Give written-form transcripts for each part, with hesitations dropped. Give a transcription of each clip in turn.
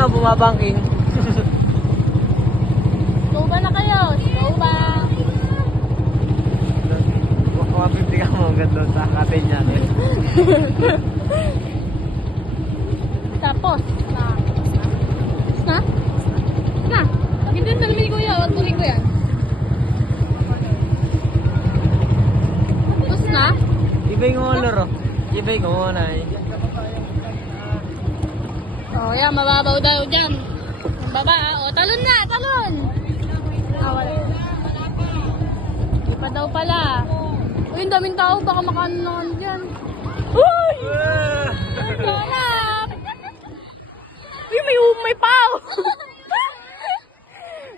o, bumabangking. Go ba na kayo? Go ba? Kumapipti ka mo agad doon sa katin niya. Tapos. Na? Na? Hindi na namin kuya. Huwag tuloy ko yan. Tapos na? Ibay ko mo laro. Ibay ko mo na eh. Oh, yan. Mababaw daw dyan. Yung baba, oh. Talon na! Talon! Ah, wala. Hindi pa daw pala. Uy, ang daming tao. Baka makaano naman dyan. Uy! Hanap! Uy, may pao!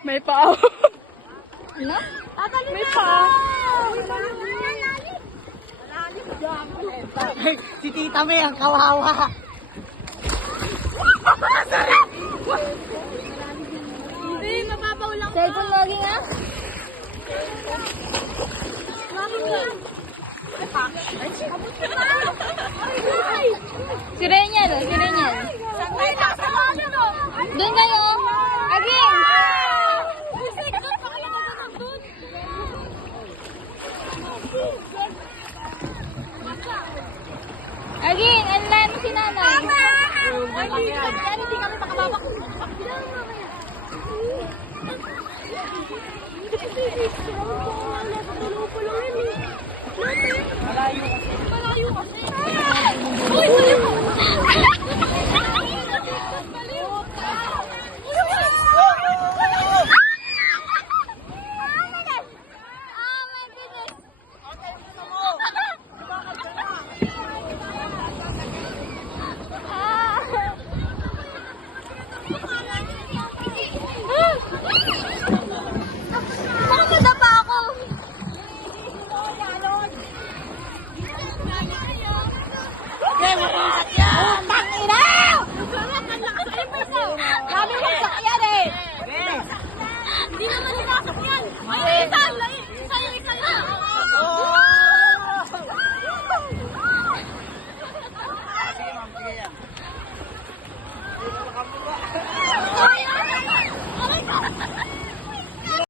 May pao. Ano? May pao. Si Tita May ang kawawa. Hindi, mababaw lang. Cellphone lagi nga? Si Renyan, oh, si Renyan. Doon kayo. Again. Again, alam mo si nanay. Hindi kami makababak. Malayo kasi. Malayo kasi. Uy, malayo. Hindi naman sinasakyan. Ay, lain.